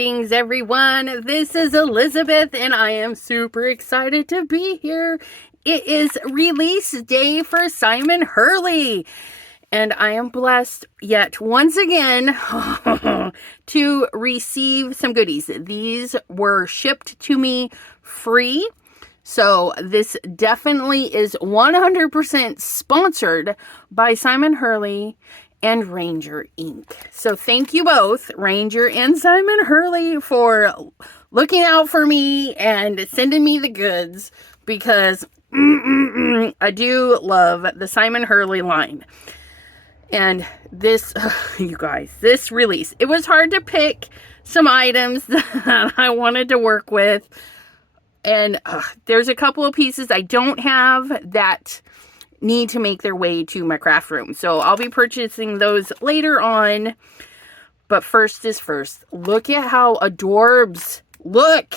Greetings, everyone. This is Elizabeth, and I am super excited to be here. It is release day for Simon Hurley, and I am blessed yet once again to receive some goodies. These were shipped to me free, so this definitely is 100% sponsored by Simon Hurley and Ranger Ink. So thank you both, Ranger and Simon Hurley, for looking out for me and sending me the goods, because I do love the Simon Hurley line. And this, you guys, this release, it was hard to pick some items that I wanted to work with. And there's a couple of pieces I don't have that need to make their way to my craft room. So I'll be purchasing those later on. But first is first. Look at how adorbs look.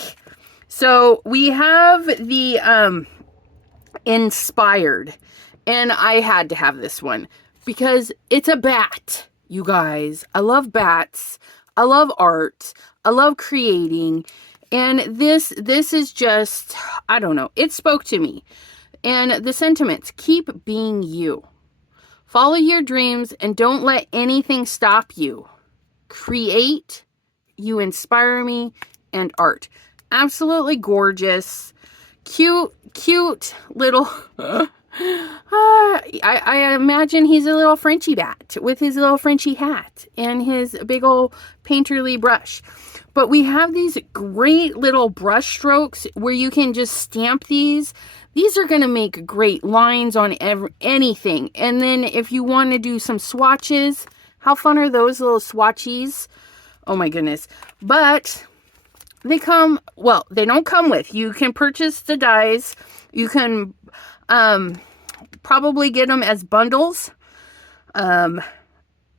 So we have the Inspired. And I had to have this one because it's a bat, you guys. I love bats. I love art. I love creating. And this is just, I don't know. It spoke to me. And the sentiments: keep being you. Follow your dreams and don't let anything stop you. Create. You inspire me. And art. Absolutely gorgeous. Cute little... I imagine he's a little Frenchy bat with his little Frenchy hat and his big old painterly brush. But we have these great little brush strokes where you can just stamp these. These are going to make great lines on anything. And then if you want to do some swatches, how fun are those little swatchies? Oh my goodness. But they come, well, they don't come with. You can purchase the dies. You can probably get them as bundles.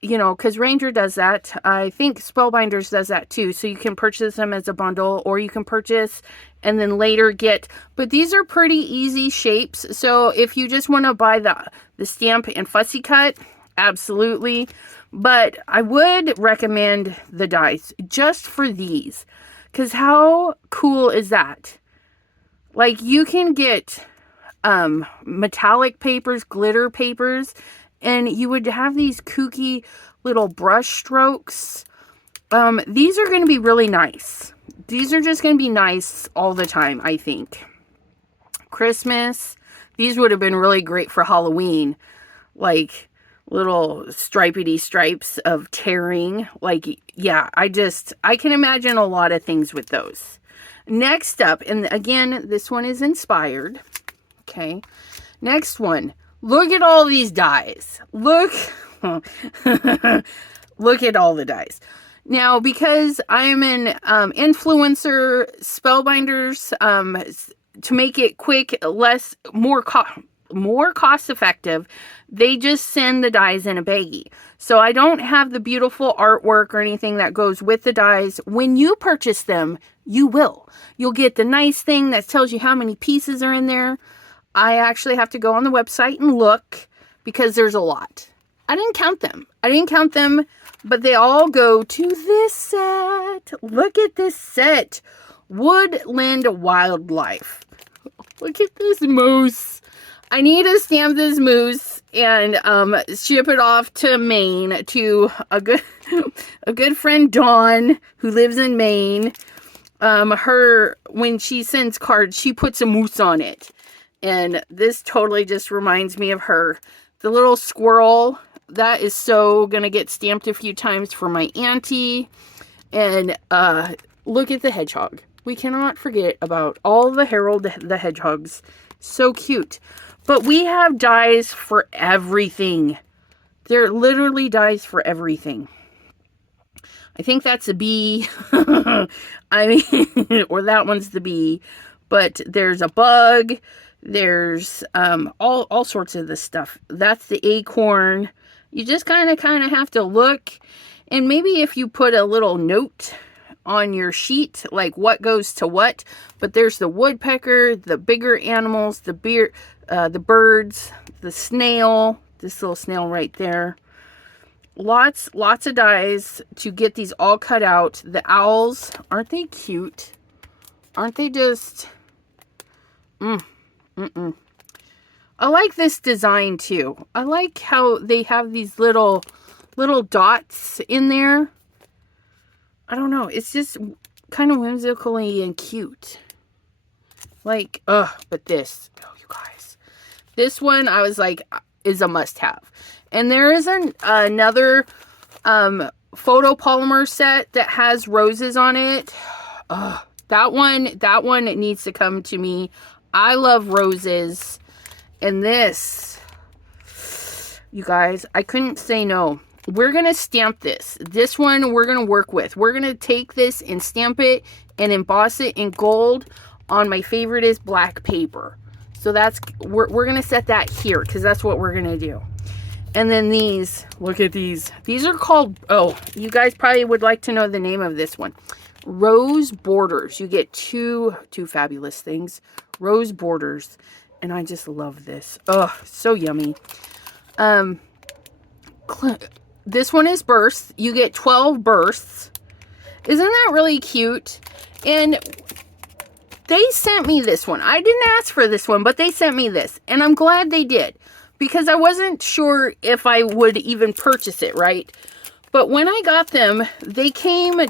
You know, because Ranger does that. I think Spellbinders does that too. So you can purchase them as a bundle, or you can purchase and then later get. But these are pretty easy shapes. So if you just want to buy the stamp and fussy cut, absolutely. But I would recommend the dies just for these. Because how cool is that? Like, you can get metallic papers, glitter papers, and you would have these kooky little brush strokes. These are going to be really nice. These are just going to be nice all the time, I think. Christmas. These would have been really great for Halloween. Like little stripedy stripes of tearing. Like, yeah, I can imagine a lot of things with those. Next up, and again, this one is inspired. Okay. Next one. Look at all these dies. Look. Look at all the dies. Now, because I'm an influencer, Spellbinders, to make it quick, more cost effective, they just send the dies in a baggie. So I don't have the beautiful artwork or anything that goes with the dies. When you purchase them, you will. You'll get the nice thing that tells you how many pieces are in there. I actually have to go on the website and look because there's a lot. I didn't count them, but they all go to this set. Look at this set. Woodland Wildlife. Look at this moose. I need to stamp this moose and ship it off to Maine to a good friend, Dawn, who lives in Maine. When she sends cards, she puts a moose on it. And this totally just reminds me of her. The little squirrel, that is so going to get stamped a few times for my auntie. And look at the hedgehog. We cannot forget about all the Harold the Hedgehogs. So cute. But we have dies for everything. They're literally dies for everything. I think that's a bee. I mean, or that one's the bee. But there's a bug. There's all sorts of this stuff. That's the acorn. You just kind of have to look. And maybe if you put a little note on your sheet, like what goes to what. But there's the woodpecker, the bigger animals, the birds, the snail. This little snail right there. lots of dies to get these all cut out. The owls, aren't they cute? Aren't they just... I like this design too. I like how they have these little dots in there. I don't know. It's just kind of whimsically and cute. Like, but this, oh, you guys. This one, I was like, is a must-have. And there is another photopolymer set that has roses on it. That one needs to come to me. I love roses. And this, you guys, I couldn't say no. We're going to stamp this. This one we're going to work with. We're going to take this and stamp it and emboss it in gold on my favorite is black paper. So that's, we're going to set that here because that's what we're going to do. And then these, look at these. These are called, oh, you guys probably would like to know the name of this one. Rose borders. You get two fabulous things. Rose borders. And I just love this. Oh, so yummy. This one is bursts. You get 12 bursts. Isn't that really cute? And they sent me this one. I didn't ask for this one, but they sent me this. And I'm glad they did. Because I wasn't sure if I would even purchase it, right? But when I got them, they came...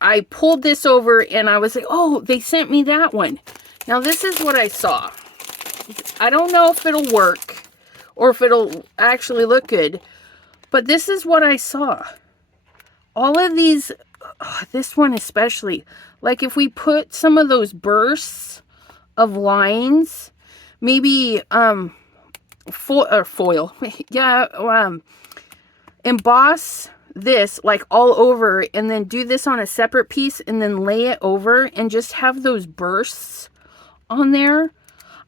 I pulled this over and I was like, oh, they sent me that one. Now, this is what I saw. I don't know if it'll work or if it'll actually look good, but this is what I saw. All of these, this one especially, like if we put some of those bursts of lines, maybe foil, yeah, emboss this like all over and then do this on a separate piece and then lay it over and just have those bursts on there.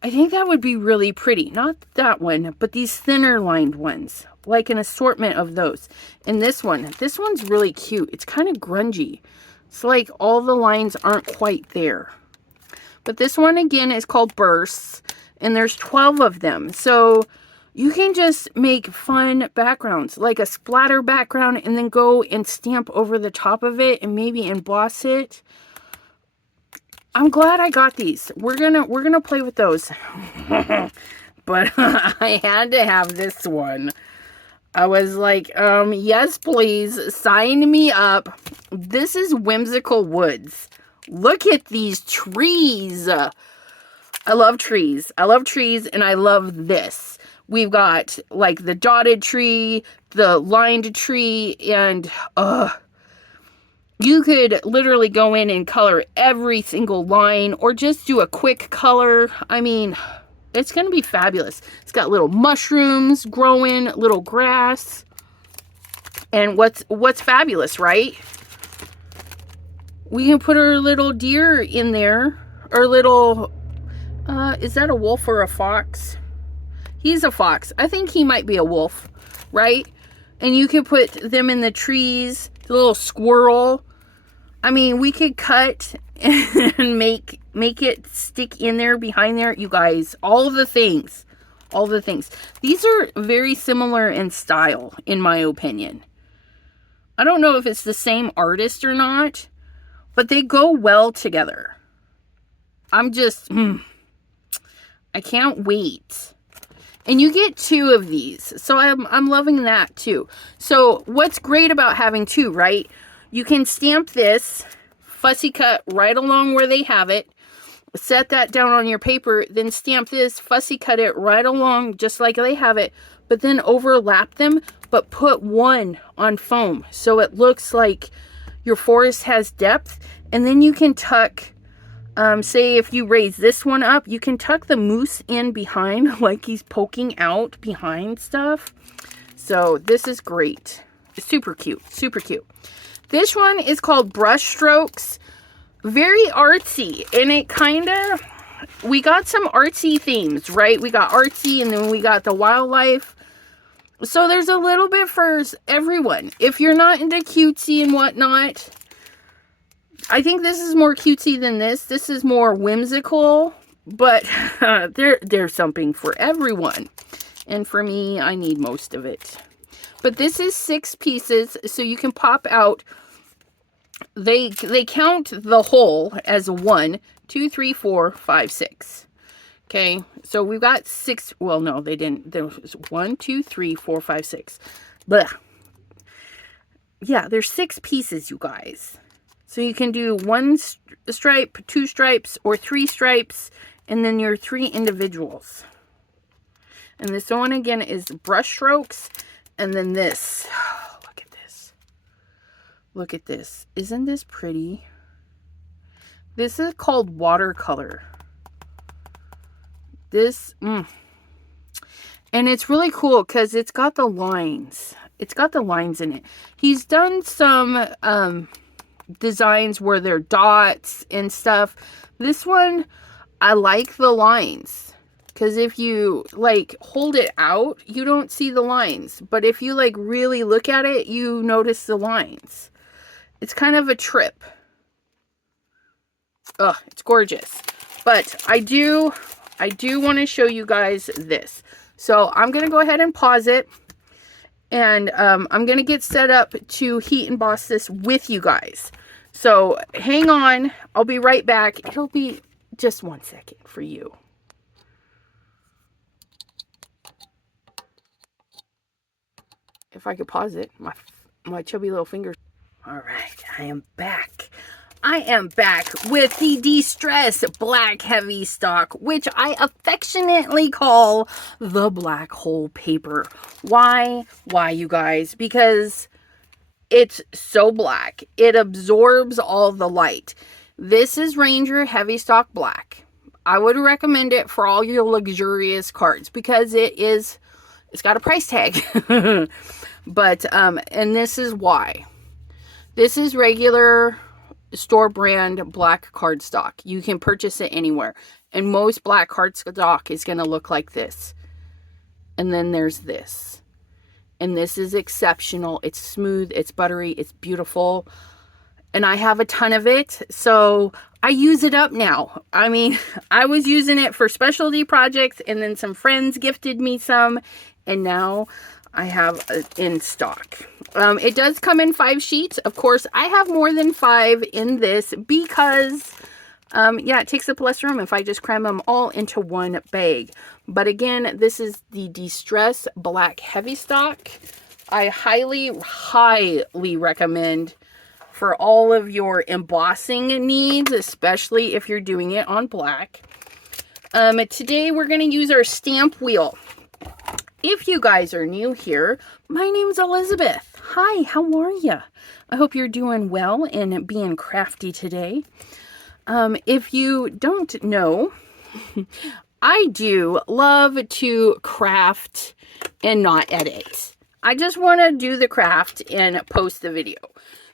I think that would be really pretty. Not that one, but these thinner lined ones. Like an assortment of those. And this one's really cute. It's kind of grungy. It's like all the lines aren't quite there. But this one again is called Bursts. And there's 12 of them. So you can just make fun backgrounds. Like a splatter background and then go and stamp over the top of it and maybe emboss it. I'm glad I got these. We're gonna play with those. But I had to have this one. I was like, yes, please, sign me up. This is Whimsical Woods. Look at these trees. I love trees. I love trees, and I love this. We've got, like, the dotted tree, the lined tree, and, you could literally go in and color every single line or just do a quick color. I mean, it's going to be fabulous. It's got little mushrooms growing, little grass. And what's fabulous, right? We can put our little deer in there. Or little, is that a wolf or a fox? He's a fox. I think he might be a wolf, right? And you can put them in the trees, the little squirrel. I mean, we could cut and make it stick in there, behind there. You guys, all the things. All the things. These are very similar in style, in my opinion. I don't know if it's the same artist or not, but they go well together. I'm just, I can't wait. And you get 2 of these. So I'm loving that too. So what's great about having 2, right? You can stamp this, fussy cut right along where they have it, set that down on your paper, then stamp this, fussy cut it right along just like they have it, but then overlap them, but put one on foam so it looks like your forest has depth. And then you can tuck, say if you raise this one up, you can tuck the moose in behind like he's poking out behind stuff. So this is great. Super cute, super cute. This one is called Brush Strokes. Very artsy. And it kind of, we got some artsy themes, right? We got artsy and then we got the wildlife. So there's a little bit for everyone. If you're not into cutesy and whatnot, I think this is more cutesy than this. This is more whimsical. But there's something for everyone. And for me, I need most of it. But this is 6 pieces, so you can pop out. They count the whole as 1, 2, 3, 4, 5, 6. Okay, so we've got 6. Well, no, they didn't. There was 1, 2, 3, 4, 5, 6. Blah. Yeah, there's 6 pieces, you guys. So you can do 1 stripe, 2 stripes, or 3 stripes, and then your 3 individuals. And this one again is brush strokes, and then this. Oh, look at this. Look at this. Isn't this pretty? This is called watercolor. This, and it's really cool because it's got the lines. It's got the lines in it. He's done some designs where they're dots and stuff. This one, I like the lines. Because if you, like, hold it out, you don't see the lines. But if you, like, really look at it, you notice the lines. It's kind of a trip. Ugh, it's gorgeous. But I do want to show you guys this. So I'm going to go ahead and pause it. And I'm going to get set up to heat emboss this with you guys. So hang on. I'll be right back. It'll be just 1 second for you. If I could pause it, my chubby little fingers. All right, I am back. I am back with the De-Stress Black Heavystock, which I affectionately call the black hole paper. Why? Why, you guys? Because it's so black. It absorbs all the light. This is Ranger Heavystock Black. I would recommend it for all your luxurious cards because it's got a price tag. But, and this is why. This is regular store brand black cardstock. You can purchase it anywhere. And most black cardstock is going to look like this. And then there's this. And this is exceptional. It's smooth. It's buttery. It's beautiful. And I have a ton of it. So I use it up now. I mean, I was using it for specialty projects. And then some friends gifted me some. And now I have it in stock. It does come in 5 sheets. Of course, I have more than 5 in this because, yeah, it takes up less room if I just cram them all into one bag. But again, this is the De-Stress Black Heavystock. I highly, highly recommend for all of your embossing needs, especially if you're doing it on black. Today, we're going to use our stamp wheel. If you guys are new here, my name's Elizabeth. Hi, how are you? I hope you're doing well and being crafty today. If you don't know, I do love to craft and not edit. I just want to do the craft and post the video.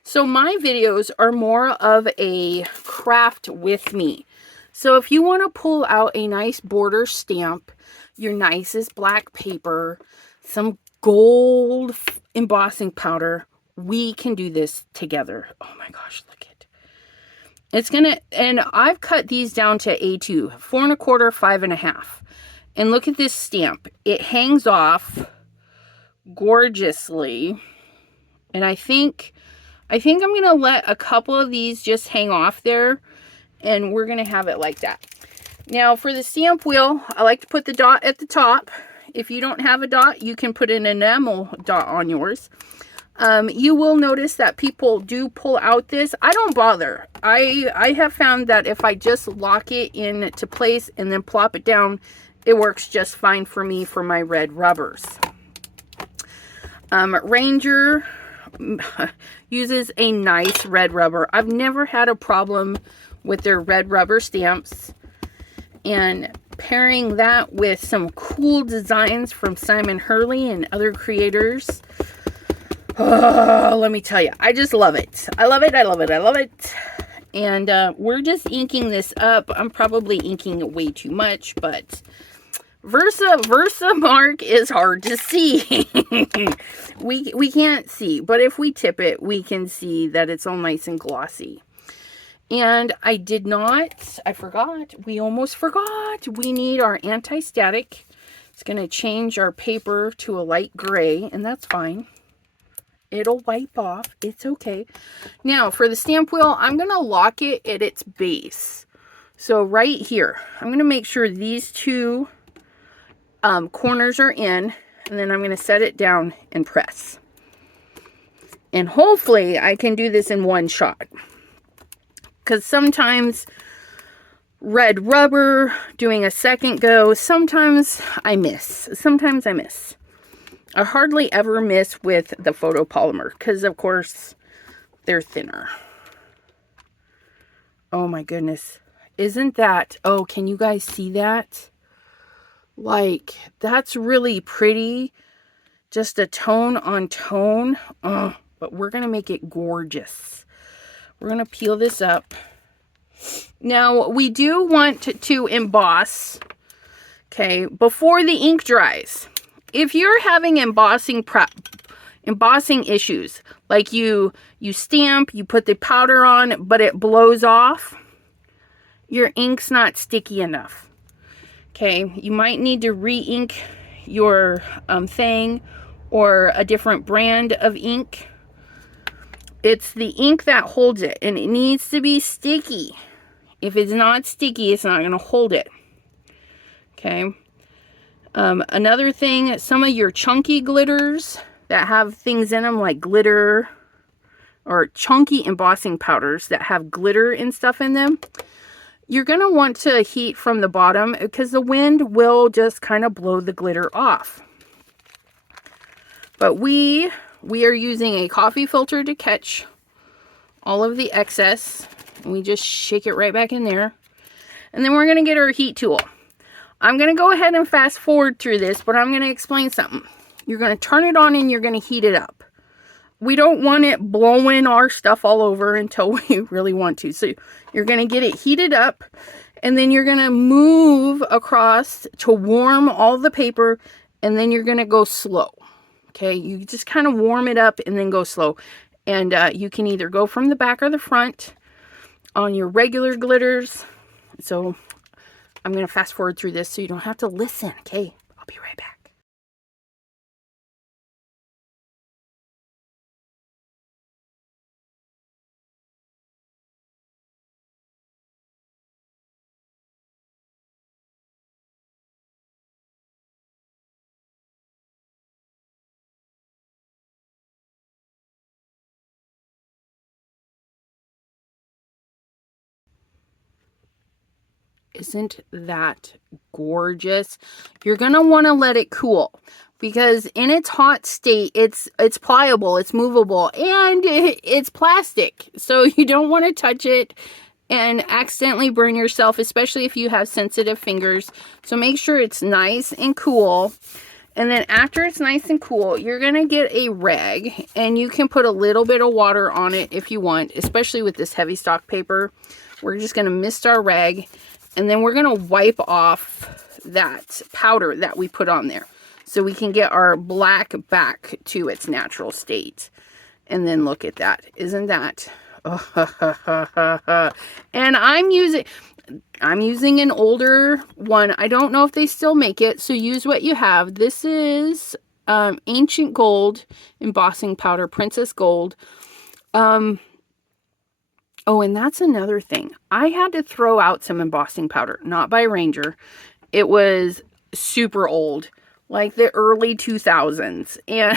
So my videos are more of a craft with me. So if you want to pull out a nice border stamp, your nicest black paper, some gold embossing powder, we can do this together. Oh my gosh, look at it. It's gonna, and I've cut these down to A2, 4 1/4, 5.5. And look at this stamp. It hangs off gorgeously. And I think I'm gonna let a couple of these just hang off there, and we're gonna have it like that. Now for the stamp wheel, I like to put the dot at the top. If you don't have a dot, you can put an enamel dot on yours. You will notice that people do pull out this. I don't bother. I have found that if I just lock it into place and then plop it down, it works just fine for me for my red rubbers. Ranger uses a nice red rubber. I've never had a problem with their red rubber stamps. And pairing that with some cool designs from Simon Hurley and other creators. Oh, let me tell you, I just love it. I love it, I love it, I love it. And we're just inking this up. I'm probably inking it way too much, but Versa mark is hard to see. we can't see, but if we tip it, we can see that it's all nice and glossy. And I forgot, we almost forgot. We need our anti-static. It's going to change our paper to a light gray, and that's fine. It'll wipe off. It's okay. Now, for the stamp wheel, I'm going to lock it at its base. So right here, I'm going to make sure these two corners are in, and then I'm going to set it down and press. And hopefully I can do this in one shot. Because sometimes red rubber, doing a second go, sometimes I miss. I hardly ever miss with the photopolymer because, of course, they're thinner. Oh my goodness. Isn't that... Oh, can you guys see that? Like, that's really pretty. Just a tone on tone. But we're going to make it gorgeous. We're going to peel this up. Now, we do want to emboss, okay, before the ink dries. If you're having embossing issues, like you stamp, you put the powder on, but it blows off, your ink's not sticky enough. Okay, you might need to re-ink your thing or a different brand of ink. It's the ink that holds it, and it needs to be sticky. If it's not sticky, it's not going to hold it. Okay. Another thing, some of your chunky glitters that have things in them like glitter, or chunky embossing powders that have glitter and stuff in them, you're going to want to heat from the bottom because the wind will just kind of blow the glitter off. But we are using a coffee filter to catch all of the excess. And we just shake it right back in there. And then we're going to get our heat tool. I'm going to go ahead and fast forward through this, but I'm going to explain something. You're going to turn it on and you're going to heat it up. We don't want it blowing our stuff all over until we really want to. So you're going to get it heated up, and then you're going to move across to warm all the paper, and then you're going to go slow. Okay, you just kind of warm it up and then go slow. And you can either go from the back or the front on your regular glitters. So I'm going to fast forward through this so you don't have to listen. Okay, I'll be right back. Isn't that gorgeous? You're going to want to let it cool because in its hot state, it's pliable, it's movable, and it's plastic. So you don't want to touch it and accidentally burn yourself, especially if you have sensitive fingers. So make sure it's nice and cool. And then after it's nice and cool, you're going to get a rag, and you can put a little bit of water on it if you want, especially with this Heavystock paper. We're just going to mist our rag. And then we're going to wipe off that powder that we put on there so we can get our black back to its natural state. And then look at that. Isn't that? And I'm using an older one. I don't know if they still make it, so use what you have. This is Ancient Gold embossing powder, Princess Gold. Oh, and that's another thing. I had to throw out some embossing powder, not by Ranger. It was super old, like the early 2000s. And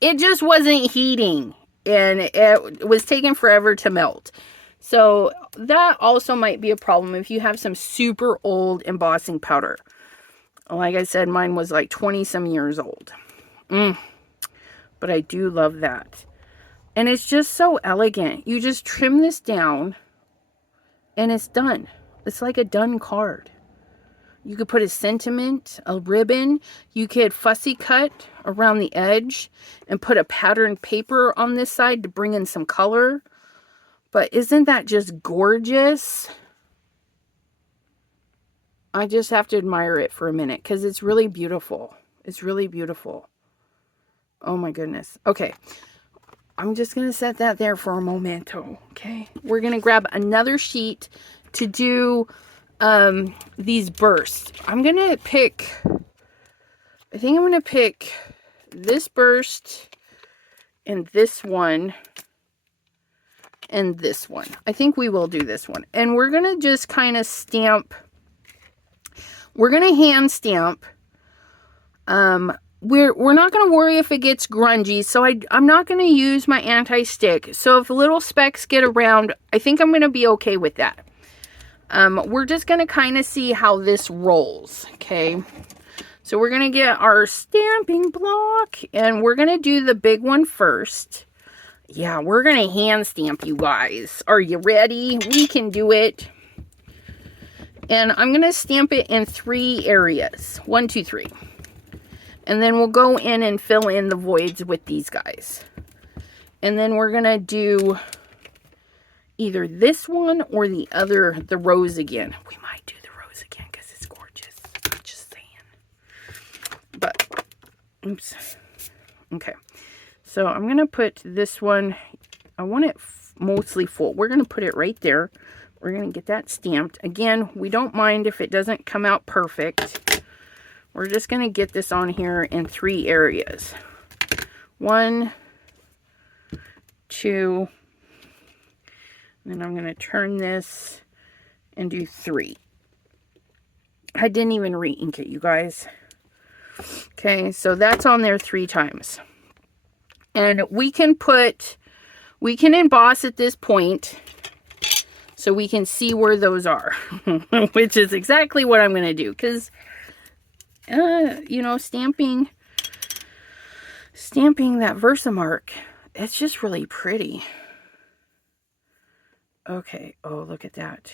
it just wasn't heating. And it was taking forever to melt. So that also might be a problem if you have some super old embossing powder. Like I said, mine was like 20-some years old. But I do love that. And it's just so elegant. You just trim this down and it's done. It's like a done card. You could put a sentiment, a ribbon. You could fussy cut around the edge and put a patterned paper on this side to bring in some color. But isn't that just gorgeous? I just have to admire it for a minute because it's really beautiful. It's really beautiful. Oh my goodness. Okay. I'm just going to set that there for a momento, okay? We're going to grab another sheet to do these bursts. I'm going to pick, I think I'm going to pick this burst and this one, and this one. I think we will do this one. And we're going to just kind of stamp. We're going to hand stamp. We're not going to worry if it gets grungy, so I'm not going to use my anti-stick. So if little specks get around, I think I'm going to be okay with that. We're just going to kind of see how this rolls, okay? So we're going to get our stamping block, and we're going to do the big one first. Yeah, we're going to hand stamp, you guys. Are you ready? We can do it. And I'm going to stamp it in 3 areas. 1, 2, 3. And then we'll go in and fill in the voids with these guys. And then we're going to do either this one or the rose again. We might do the rose again because it's gorgeous. I'm just saying. But, oops. Okay. So I'm going to put this one, I want it mostly full. We're going to put it right there. We're going to get that stamped. Again, we don't mind if it doesn't come out perfect. We're just going to get this on here in 3 areas. 1, 2, and then I'm going to turn this and do 3. I didn't even re-ink it, you guys. Okay, so that's on there 3 times. And we can emboss at this point so we can see where those are, which is exactly what I'm going to do. Because, you know, stamping that Versamark, it's just really pretty. Okay, oh, look at that.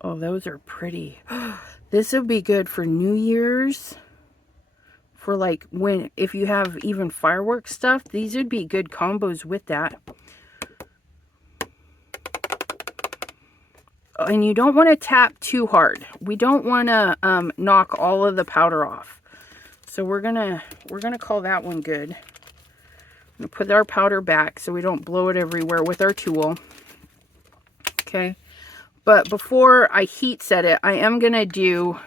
Oh, those are pretty. This would be good for New Year's. For like if you have even fireworks stuff, these would be good combos with that. And you don't want to tap too hard. We don't want to knock all of the powder off. So we're gonna call that one good. I'm gonna put our powder back so we don't blow it everywhere with our tool. Okay. But before I heat set it, I am gonna do,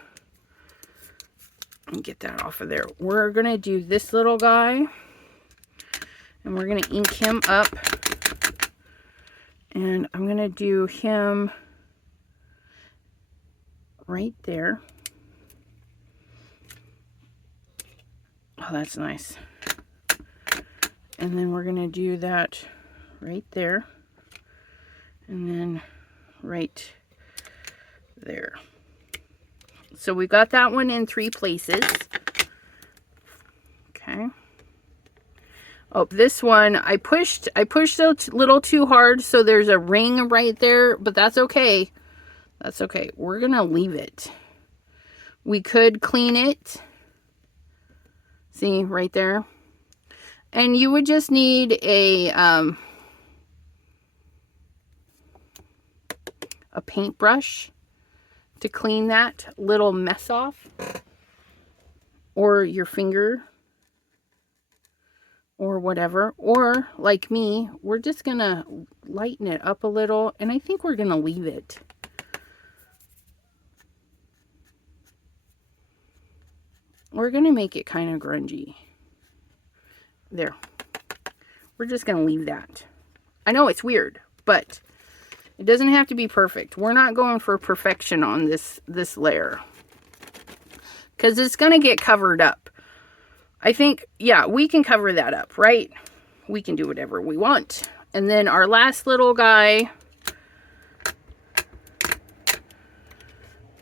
let me get that off of there. We're gonna do this little guy, and we're gonna ink him up, and I'm gonna do him right there. Oh, that's nice. And then we're gonna do that right there, and then right there. So we got that one in 3 places. Okay. Oh, this one I pushed a little too hard, so there's a ring right there, but that's okay. That's okay. We're gonna leave it. We could clean it. See right there. And you would just need a paintbrush to clean that little mess off, or your finger, or whatever. Or like me, we're just gonna lighten it up a little, and I think we're gonna leave it. We're gonna make it kind of grungy. There. We're just gonna leave that. I know it's weird, but it doesn't have to be perfect. We're not going for perfection on this layer, because it's going to get covered up. I think, yeah, we can cover that up, right? We can do whatever we want. And then our last little guy,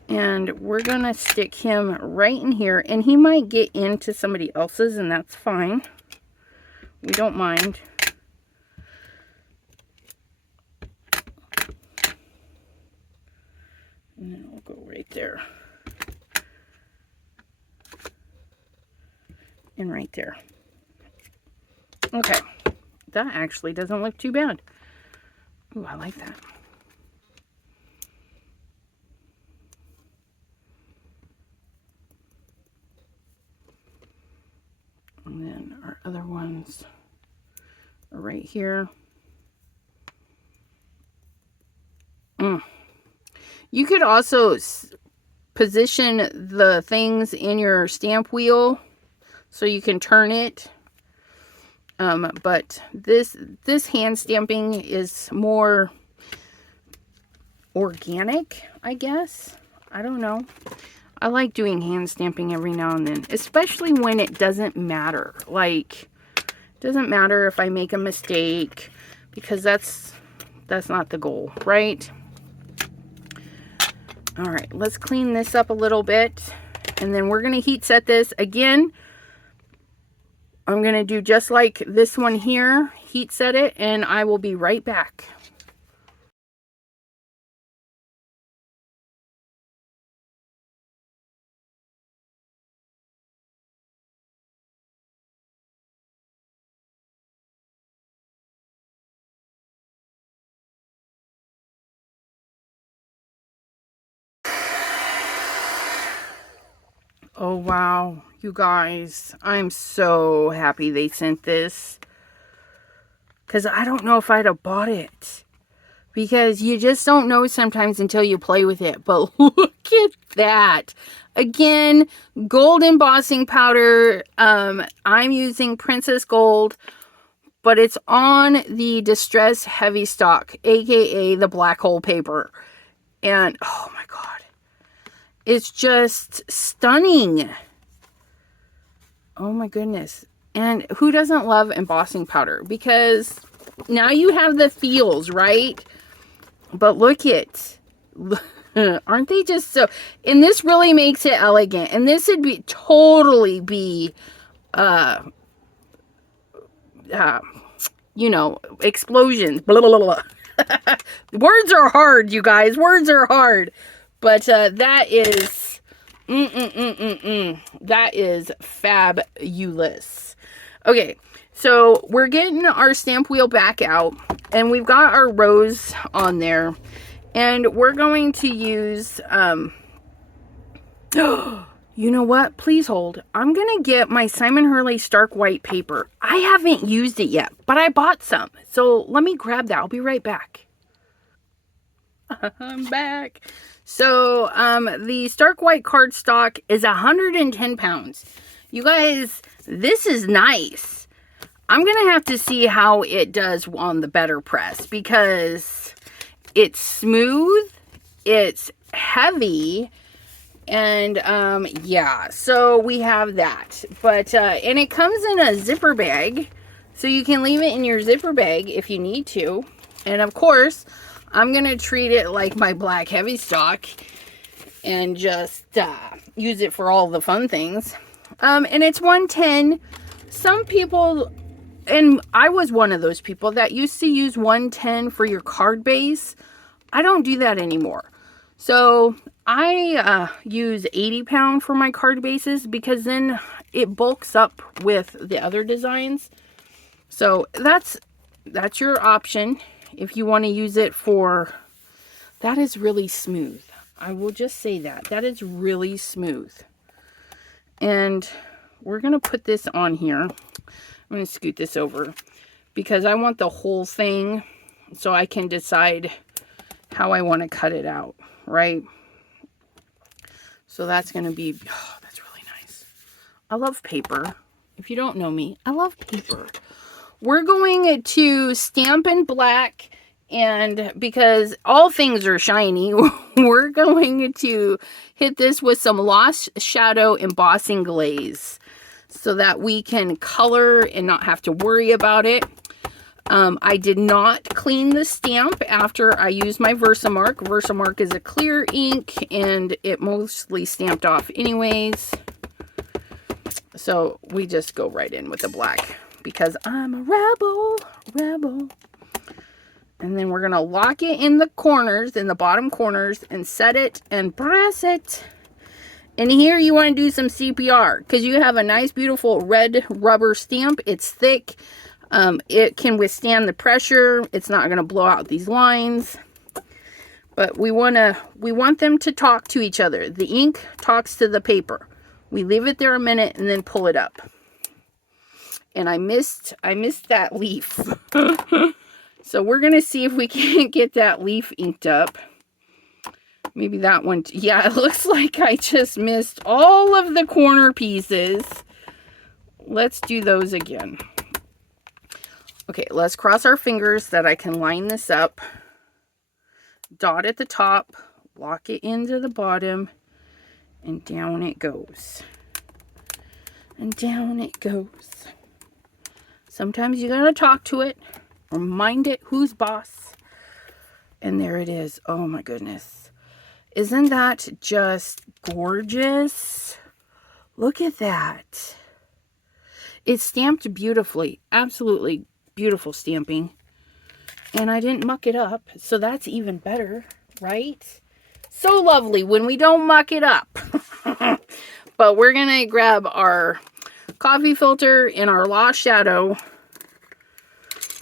and we're going to stick him right in here, and he might get into somebody else's, and that's fine. We don't mind. And then we'll go right there. And right there. Okay. That actually doesn't look too bad. Ooh, I like that. And then our other ones are right here. You could also position the things in your stamp wheel so you can turn it. But this hand stamping is more organic, I guess. I don't know. I like doing hand stamping every now and then, especially when it doesn't matter. Like, it doesn't matter if I make a mistake, because that's not the goal, right? All right, let's clean this up a little bit, and then we're going to heat set this again. I'm going to do just like this one here, heat set it, and I will be right back. Oh wow, you guys, I'm so happy they sent this, because I don't know if I'd have bought it, because you just don't know sometimes until you play with it. But look at that. Again, gold embossing powder. I'm using Princess Gold, but it's on the Distress Heavystock, aka the black hole paper. And oh my god, it's just stunning. Oh my goodness. And who doesn't love embossing powder? Because now you have the feels, right? But look it. Aren't they just so... And this really makes it elegant. And this would be totally be, you know, explosions. Blah, blah, blah, blah. Words are hard, you guys. Words are hard. But that is... That is fabulous. Okay, so we're getting our stamp wheel back out, and we've got our rows on there, and we're going to use, you know what? Please hold. I'm going to get my Simon Hurley Stark White paper. I haven't used it yet, but I bought some. So let me grab that. I'll be right back. I'm back. So, the Stark White cardstock is 110 pounds. You guys, this is nice. I'm going to have to see how it does on the better press, because it's smooth, it's heavy, and, yeah, so we have that. But, and it comes in a zipper bag, so you can leave it in your zipper bag if you need to. And, of course, I'm going to treat it like my black Heavystock and just use it for all the fun things. And it's 110. Some people, and I was one of those people that used to use 110 for your card base. I don't do that anymore. So I use 80 pound for my card bases, because then it bulks up with the other designs. So that's your option. If you want to use it for, that is really smooth. I will just say that. That is really smooth. And we're going to put this on here. I'm going to scoot this over, because I want the whole thing so I can decide how I want to cut it out, right? So that's going to be, oh, that's really nice. I love paper. If you don't know me, I love paper. We're going to stamp in black, and because all things are shiny, we're going to hit this with some Lost Shadow embossing glaze so that we can color and not have to worry about it. I did not clean the stamp after I used my Versamark. Versamark is a clear ink, and it mostly stamped off anyways. So we just go right in with the black, because I'm a rebel. And then we're going to lock it in the corners, in the bottom corners, and set it and press it. And here you want to do some CPR, because you have a nice, beautiful red rubber stamp. It's thick. It can withstand the pressure. It's not going to blow out these lines. But we want them to talk to each other. The ink talks to the paper. We leave it there a minute and then pull it up. And I missed that leaf. So we're going to see if we can't get that leaf inked up. Maybe that one. Yeah, it looks like I just missed all of the corner pieces. let's do those again. Okay, let's cross our fingers that I can line this up. Dot at the top, lock it into the bottom, and down it goes. And down it goes. Sometimes you gotta talk to it, remind it who's boss. And there it is. Oh my goodness. Isn't that just gorgeous? Look at that. It's stamped beautifully. Absolutely beautiful stamping. And I didn't muck it up, so that's even better, right? So lovely when we don't muck it up. But we're gonna grab our coffee filter and our Lost Shadow,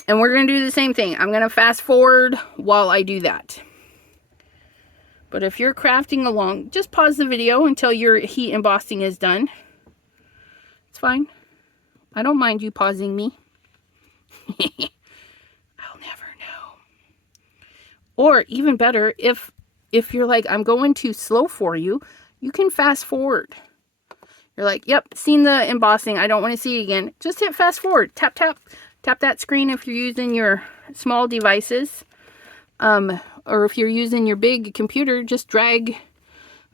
and we're gonna do the same thing. I'm gonna fast forward while I do that. But if you're crafting along, just pause the video until your heat embossing is done. It's fine. I don't mind you pausing me. I'll never know. Or even better, if you're like, I'm going too slow for you, you can fast forward. You're like, yep, seen the embossing. I don't want to see it again. Just hit fast forward. Tap, tap. Tap that screen if you're using your small devices. Or if you're using your big computer, just drag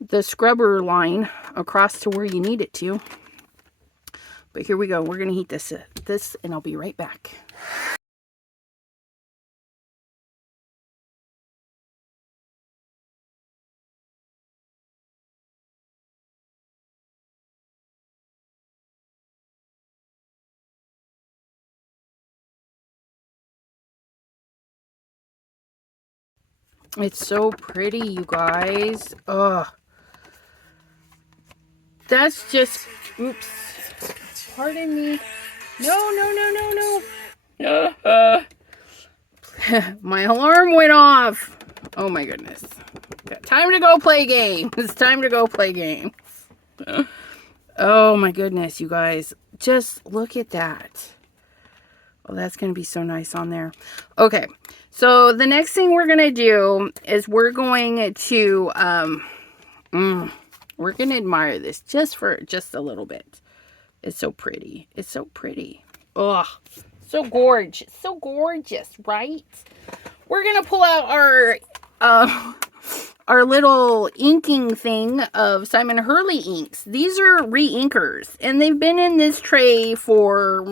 the scrubber line across to where you need it to. But here we go. We're going to heat this, and I'll be right back. It's so pretty, you guys. Ugh. That's just, oops. Pardon me. No, no, no, no, no. My alarm went off. Oh my goodness. Time to go play games. It's time to go play games. Oh my goodness, you guys. Just look at that. Oh, that's going to be so nice on there. Okay. So the next thing we're going to do is we're going to admire this just for just a little bit. It's so pretty. It's so pretty. Oh, so gorgeous. So gorgeous, right? We're going to pull out our little inking thing of Simon Hurley inks. These are reinkers, and they've been in this tray for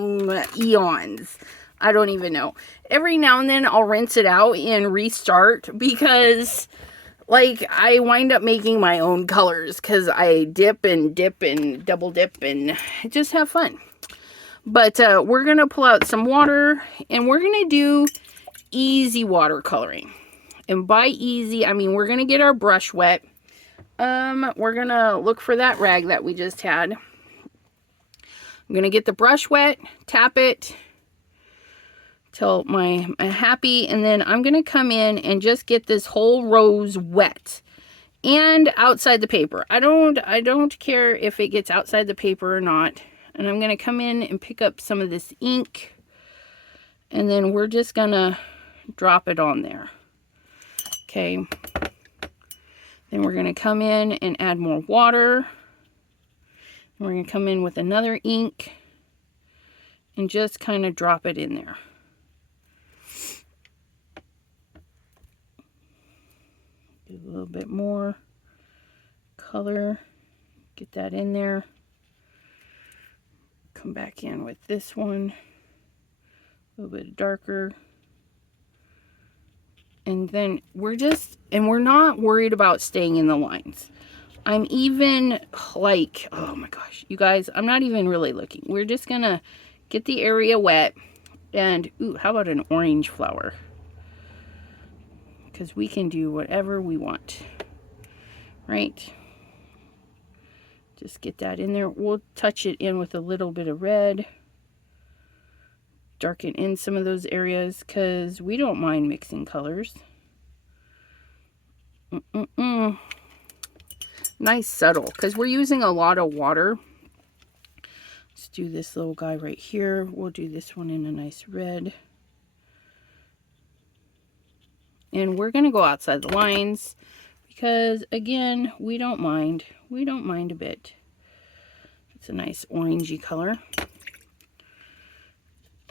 eons. I don't even know. Every now and then I'll rinse it out and restart because, like, I wind up making my own colors because I dip and double dip and just have fun. But we're going to pull out some water, and we're going to do easy watercoloring. And by easy, I mean we're going to get our brush wet. We're going to look for that rag that we just had. I'm going to get the brush wet, tap it till I'm happy, and then I'm going to come in and just get this whole rose wet and outside the paper. I don't care if it gets outside the paper or not. And I'm going to come in and pick up some of this ink, and then we're just going to drop it on there. Okay. Then we're going to come in and add more water. We're going to come in with another ink and just kind of drop it in there. Do a little bit more color. Get that in there. Come back in with this one. A little bit darker. And then we're not worried about staying in the lines. I'm even like, oh my gosh, you guys, I'm not even really looking. We're just gonna get the area wet. And, ooh, how about an orange flower? Because we can do whatever we want, right? Just get that in there. We'll touch it in with a little bit of red. Darken in some of those areas because we don't mind mixing colors. Nice subtle because we're using a lot of water. Let's do this little guy right here. We'll do this one in a nice red. And we're going to go outside the lines because, again, we don't mind. We don't mind a bit. It's a nice orangey color.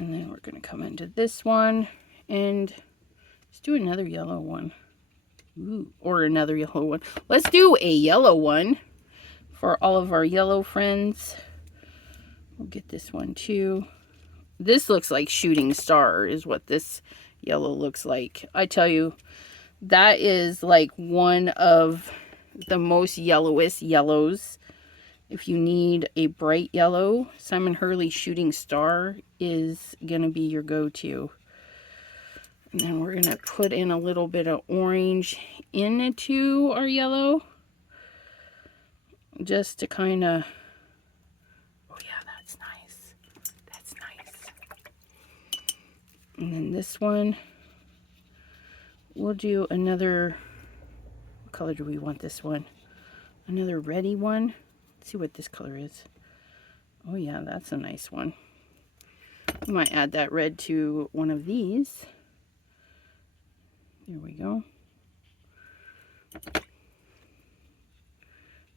And then we're going to come into this one and let's do another yellow one. Ooh, or another yellow one. Let's do a yellow one for all of our yellow friends. We'll get this one too. This looks like shooting star is what this yellow looks like. I tell you, that is like one of the most yellowest yellows. If you need a bright yellow, Simon Hurley Shooting Star is going to be your go-to. And then we're going to put in a little bit of orange into our yellow. Just to kind of... Oh yeah, that's nice. That's nice. And then this one, we'll do another... What color do we want this one? Another reddy one. Let's see what this color is. Oh yeah, that's a nice one. We might add that red to one of these. There we go.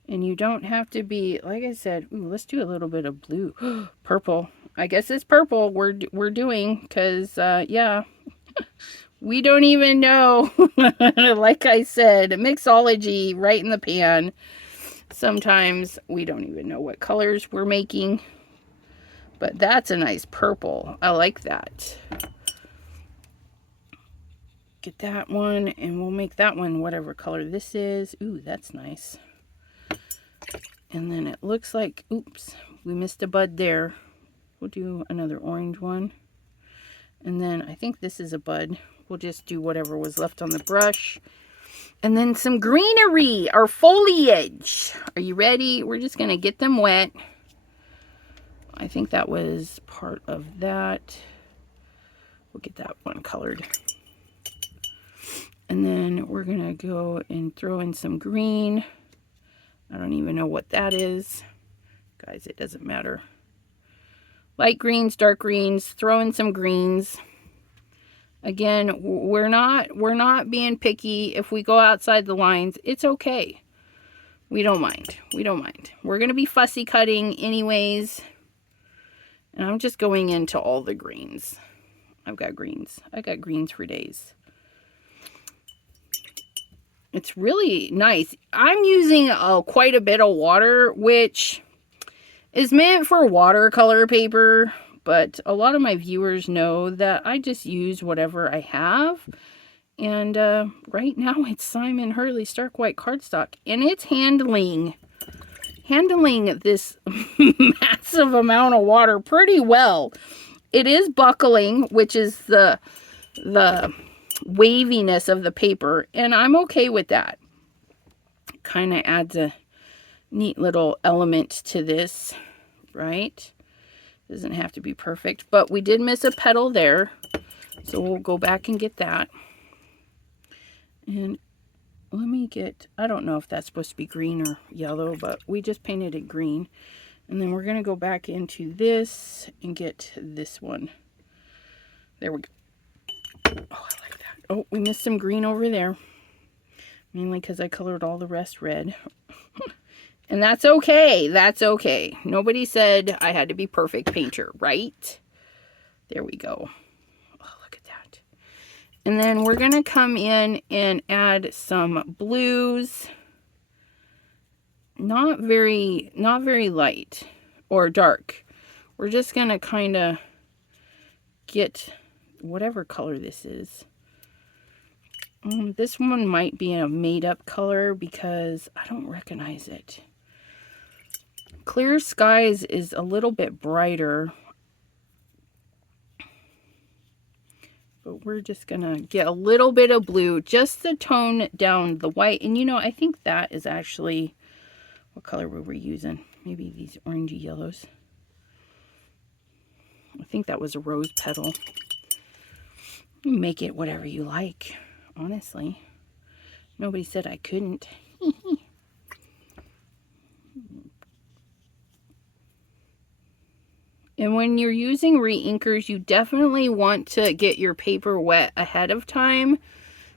And you don't have to be, like I said, ooh, let's do a little bit of blue. Purple. I guess it's purple we're doing, because, yeah. We don't even know. Like I said, mixology right in the pan. Sometimes we don't even know what colors we're making. But that's a nice purple. I like that. Get that one, and we'll make that one whatever color this is. Ooh, that's nice. And then it looks like, oops, we missed a bud there. We'll do another orange one. And then I think this is a bud. We'll just do whatever was left on the brush. And then some greenery, our foliage. Are you ready? We're just going to get them wet. I think that was part of that. We'll get that one colored. And then we're going to go and throw in some green. I don't even know what that is. Guys, it doesn't matter. Light greens, dark greens, throw in some greens. Again, we're not being picky. If we go outside the lines, it's okay. We don't mind. We don't mind. We're going to be fussy cutting anyways. And I'm just going into all the greens. I've got greens. I got greens for days. It's really nice. I'm using quite a bit of water, which is meant for watercolor paper. But a lot of my viewers know that I just use whatever I have. And right now it's Simon Hurley Stark White Cardstock. And it's handling this massive amount of water pretty well. It is buckling, which is the waviness of the paper. And I'm okay with that. Kind of adds a neat little element to this, right? Doesn't have to be perfect, but we did miss a petal there. So we'll go back and get that. And let me get, I don't know if that's supposed to be green or yellow, but we just painted it green. And then we're going to go back into this and get this one. There we go. Oh, I like that. Oh, we missed some green over there. Mainly because I colored all the rest red. And that's okay. That's okay. Nobody said I had to be perfect painter, right? There we go. Oh, look at that. And then we're going to come in and add some blues. Not very light or dark. We're just going to kind of get whatever color this is. This one might be a made-up color because I don't recognize it. Clear Skies is a little bit brighter. But we're just going to get a little bit of blue just to tone down the white. And you know, I think that is actually, what color were we using? Maybe these orangey yellows. I think that was a rose petal. You make it whatever you like, honestly. Nobody said I couldn't. And when you're using reinkers, you definitely want to get your paper wet ahead of time.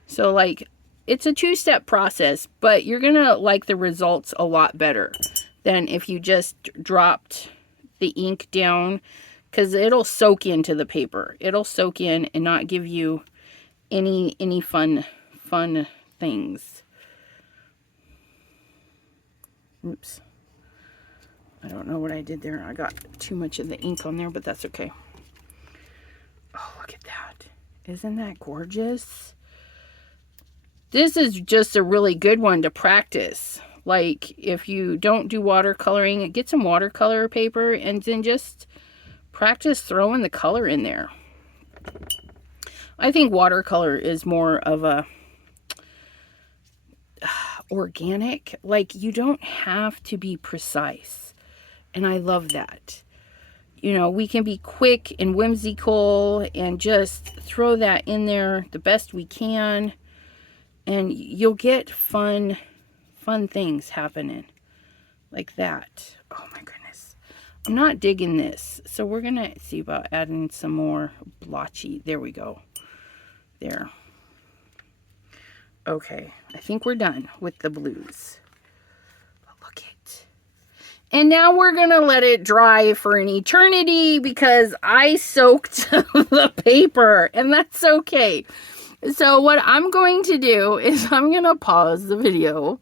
So like, it's a two-step process, but you're gonna like the results a lot better than if you just dropped the ink down. because it'll soak into the paper. It'll soak in and not give you any fun things. Oops. I don't know what I did there. I got too much of the ink on there, but that's okay. Oh, look at that. Isn't that gorgeous? This is just a really good one to practice. Like, if you don't do watercoloring, get some watercolor paper and then just practice throwing the color in there. I think watercolor is more of a organic. Like, you don't have to be precise. And I love that. You know, we can be quick and whimsical and just throw that in there the best we can. And you'll get fun things happening like that. Oh my goodness. I'm not digging this. So we're going to see about adding some more blotchy. There we go. There. Okay. I think we're done with the blues. But look it. And now we're going to let it dry for an eternity because I soaked the paper, and that's okay. So what I'm going to do is I'm going to pause the video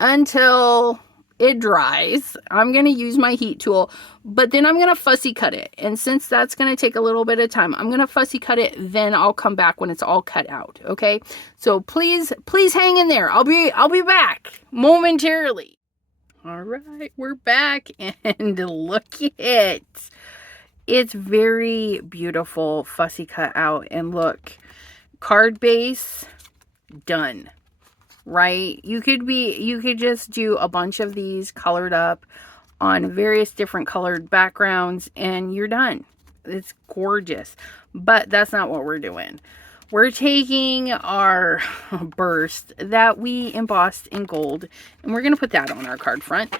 until it dries. I'm going to use my heat tool, but then I'm going to fussy cut it. And since that's going to take a little bit of time, I'm going to fussy cut it. Then I'll come back when it's all cut out. Okay. So please hang in there. I'll be back momentarily. All right, we're back and look at it. It's very beautiful fussy cut out, and look, card base done. Right? You could just do a bunch of these colored up on various different colored backgrounds and you're done. It's gorgeous. But that's not what we're doing. We're taking our burst that we embossed in gold and we're going to put that on our card front.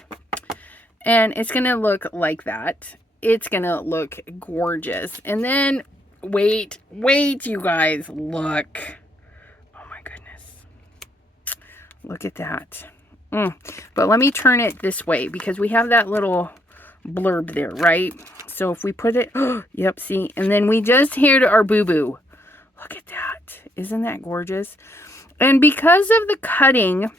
And it's going to look like that. It's going to look gorgeous. And then, wait, you guys, look. Look at that. But let me turn it this way because we have that little blurb there, right? So if we put it, yep, see? And then we just hear our boo-boo. Look at that. Isn't that gorgeous? And because of the cutting,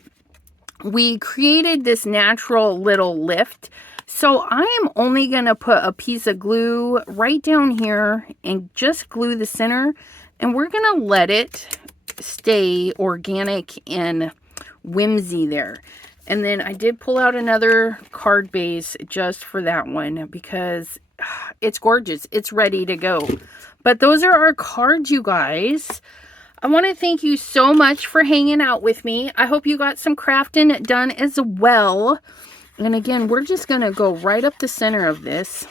we created this natural little lift. So I am only going to put a piece of glue right down here and just glue the center. And we're going to let it stay organic and whimsy there. And then I did pull out another card base just for that one because it's gorgeous. It's ready to go. But those are our cards, you guys. I want to thank you so much for hanging out with me. I hope you got some crafting done as well. And again, we're just going to go right up the center of this.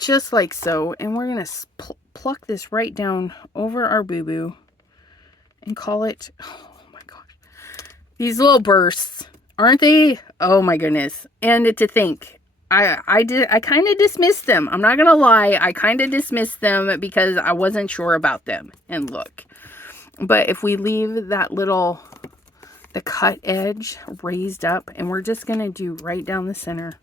Just like so. And we're going to pluck this right down over our boo-boo. And call it, oh my god, these little bursts, aren't they? Oh my goodness. And to think, I kind of dismissed them. I'm not gonna lie, I kind of dismissed them because I wasn't sure about them. And look, but if we leave that little, the cut edge raised up, and we're just gonna do right down the center,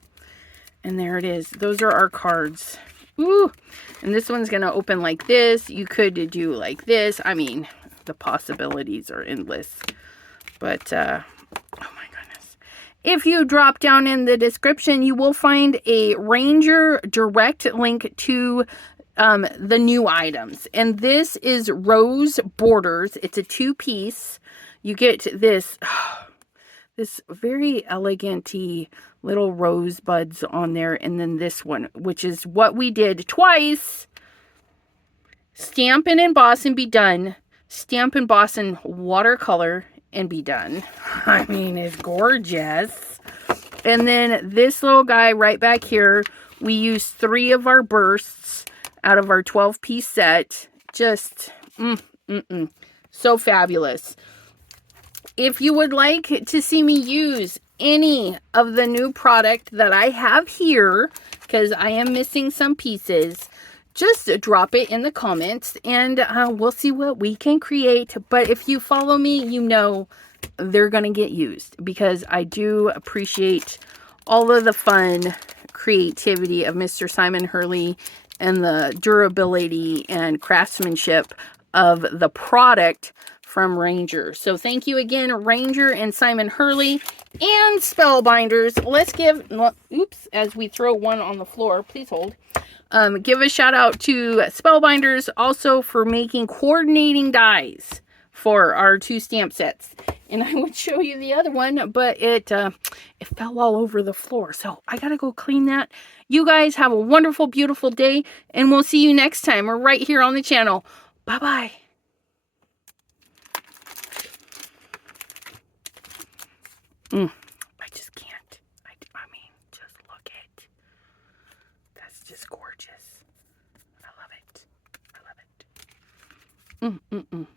and there it is. Those are our cards. Ooh, and this one's gonna open like this. You could do like this. I mean, the possibilities are endless. But oh my goodness, if you drop down in the description, you will find a Ranger direct link to the new items, and this is rose borders. It's a 2-piece. You get this this very elegant-y little rosebuds on there, and then this one, which is what we did twice. Stamp and emboss and be done. Stamp, emboss, and watercolor and be done. I mean, it's gorgeous. And then this little guy right back here, we used 3 of our bursts out of our 12-piece set. Just, so fabulous. If you would like to see me use any of the new product that I have here, because I am missing some pieces, just drop it in the comments and we'll see what we can create. But if you follow me, you know they're going to get used because I do appreciate all of the fun creativity of Mr. Simon Hurley and the durability and craftsmanship of the product from Ranger. So thank you again, Ranger and Simon Hurley and Spellbinders. Let's give, oops, as we throw one on the floor, please hold. Give a shout out to Spellbinders also for making coordinating dies for our 2 stamp sets. And I would show you the other one, but it fell all over the floor. So I gotta go clean that. You guys have a wonderful, beautiful day, and we'll see you next time. We're right here on the channel. Bye-bye. I just can't. I mean, just look at it. That's just gorgeous. I love it. I love it.